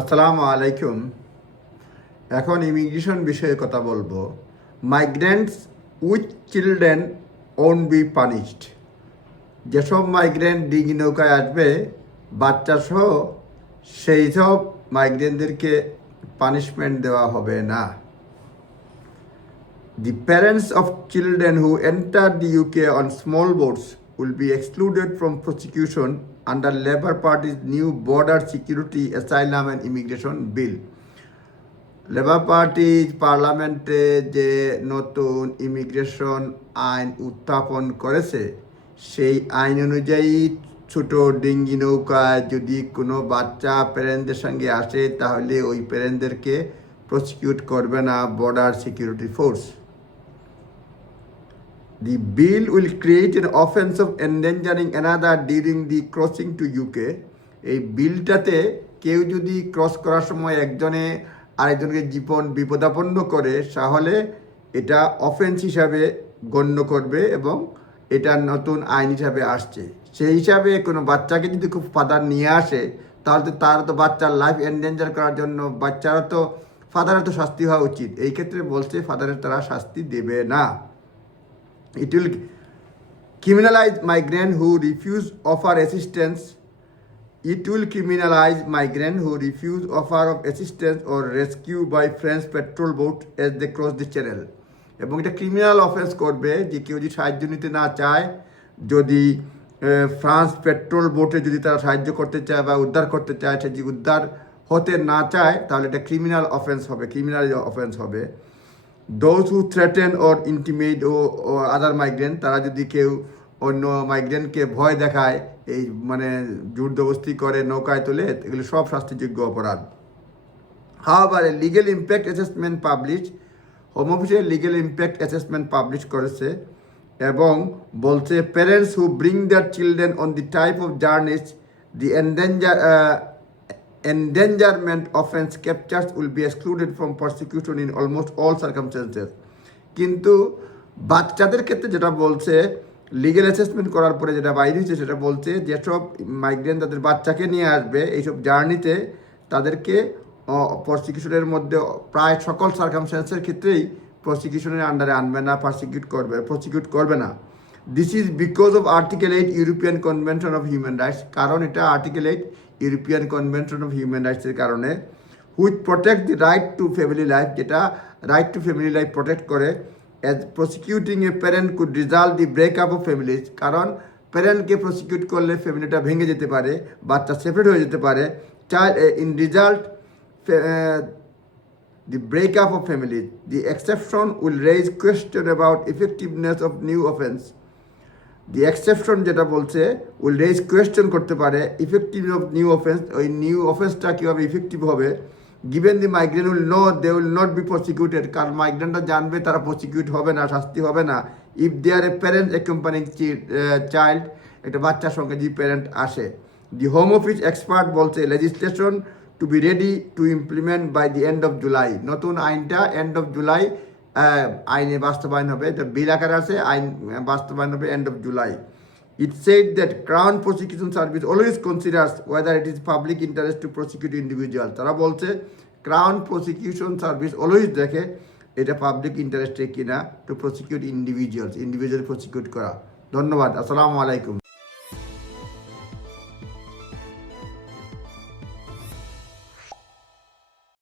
আসসালামু আলাইকুম এখন ইমিগ্রেশন বিষয়ে কথা বলবো migrants with children won't be punished যেসব মাইগ্রেন্ট ডিঙি নৌকায় আসবে বাচ্চা সহ সেই সব মাইগ্রেন্টদেরকে পানিশমেন্ট দেওয়া হবে না the parents of children who enter the UK on small boats will be excluded from prosecution under Labour Party's new border security, asylum and immigration bill. Labour Party পার্লামেন্টে যে নতুন ইমিগ্রেশন আইন উত্থাপন করেছে সেই আইন অনুযায়ী ছোট ডিঙ্গি নৌকায় যদি কোনো বাচ্চা প্যারেন্টদের সঙ্গে আসে তাহলে ওই প্যারেন্টদেরকে প্রসিকিউট করবে না border security force The bill will create an offence of endangering another during the crossing to UK. এই বিলটাতে কেউ যদি ক্রস করার সময় একজনে আরেকজনকে জীবন বিপদাপন্ন করে তাহলে এটা অফেন্স হিসাবে গণ্য করবে এবং এটা নতুন আইন হিসাবে আসছে সেই হিসাবে কোনো বাচ্চাকে যদি খুব ফাদার নিয়ে আসে তাহলে তো তার তো বাচ্চার লাইফ এনডেঞ্জার করার জন্য বাচ্চারা তো ফাদারের তো শাস্তি হওয়া উচিত এই ক্ষেত্রে বলছে ফাদারের তারা শাস্তি দেবে না It will criminalize migrant who refuse offer assistance. It will criminalize migrant who refuse offer of assistance or rescue by French patrol boat as they cross the channel. এবং এটা ক্রিমিনাল অফেন্স করবে যে কেউ যদি সাহায্য নিতে না চায় যদি ফ্রান্স পেট্রোল বোটে যদি তারা সাহায্য করতে চায় বা উদ্ধার করতে চায় সে যদি উদ্ধার হতে না চায় তাহলে এটা ক্রিমিনাল অফেন্স হবে ক্রিমিনাল অফেন্স হবে those who threaten or intimidate O other migrant তারা যদি কেউ অন্য মাইগ্রেন্টকে ভয় দেখায় এই মানে জোরদবস্তি করে নৌকায় তোলে এগুলো সব শাস্তিযোগ্য অপরাধ however legal impact assessment publish home অফিসের লিগেল ইম্প্যাক্ট অ্যাসেসমেন্ট পাবলিশ করেছে এবং বলছে parents who bring their children on the type of journeys the endanger endangerment offence captures will be excluded from prosecution in almost all circumstances কিন্তু বাচ্চাদের ক্ষেত্রে যেটা বলছে legal assessment করার পরে যেটা বাইরে হয়েছে সেটা বলছে যেসব মাইগ্রেন তাদের বাচ্চাকে নিয়ে আসবে এইসব জার্নিতে তাদেরকে প্রসিকিউশনের মধ্যে প্রায় সকল সার্কামস্টেন্সের ক্ষেত্রেই প্রসিকিউশনের আন্ডারে আনবে না প্রসিকিউট করবে প্রসিকিউট করবে না this is because of article eight European Convention of Human Rights কারণ এটা article eight European Convention of Human রাইটসের কারণে which protect the right to family life যেটা right to family life protect করে as prosecuting a parent could result the break up of families কারণ প্যারেন্টকে prosecute করলে ফ্যামিলিটা ভেঙে যেতে পারে বাচ্চা সেপারেট হয়ে যেতে পারে child in result break up of family the exception will raise question about effectiveness of new offence the exception যেটা বলছে উইল রেজ কোয়েশ্চেন করতে পারে ইফেক্টিভ অফ নিউ অফেন্স ওই নিউ অফেন্সটা কীভাবে ইফেক্টিভ হবে given the migrant will know they will not be prosecuted কারণ মাইগ্রেনটা জানবে তারা প্রসিকিউট হবে না শাস্তি হবে না if they are a parent company child একটা বাচ্চার সঙ্গে যে প্যারেন্ট আসে দি হোম অফিস এক্সপার্ট বলছে legislation to be ready to implement by the end of July নতুন আইনটা এন্ড অফ জুলাই আইনে বাস্তবায়ন হবে এটা বিল আকার আছে আইন বাস্তবায়ন হবে end of July it said that Crown Prosecution Service always considers whether it is public interest to prosecute individual তারা বলছে ক্রাউন প্রসিকিউশন সার্ভিস অলওয়েজ দেখে এটা পাবলিক ইন্টারেস্টে কিনা to prosecute individuals individual prosecute করা ধন্যবাদ আসসালামু আলাইকুম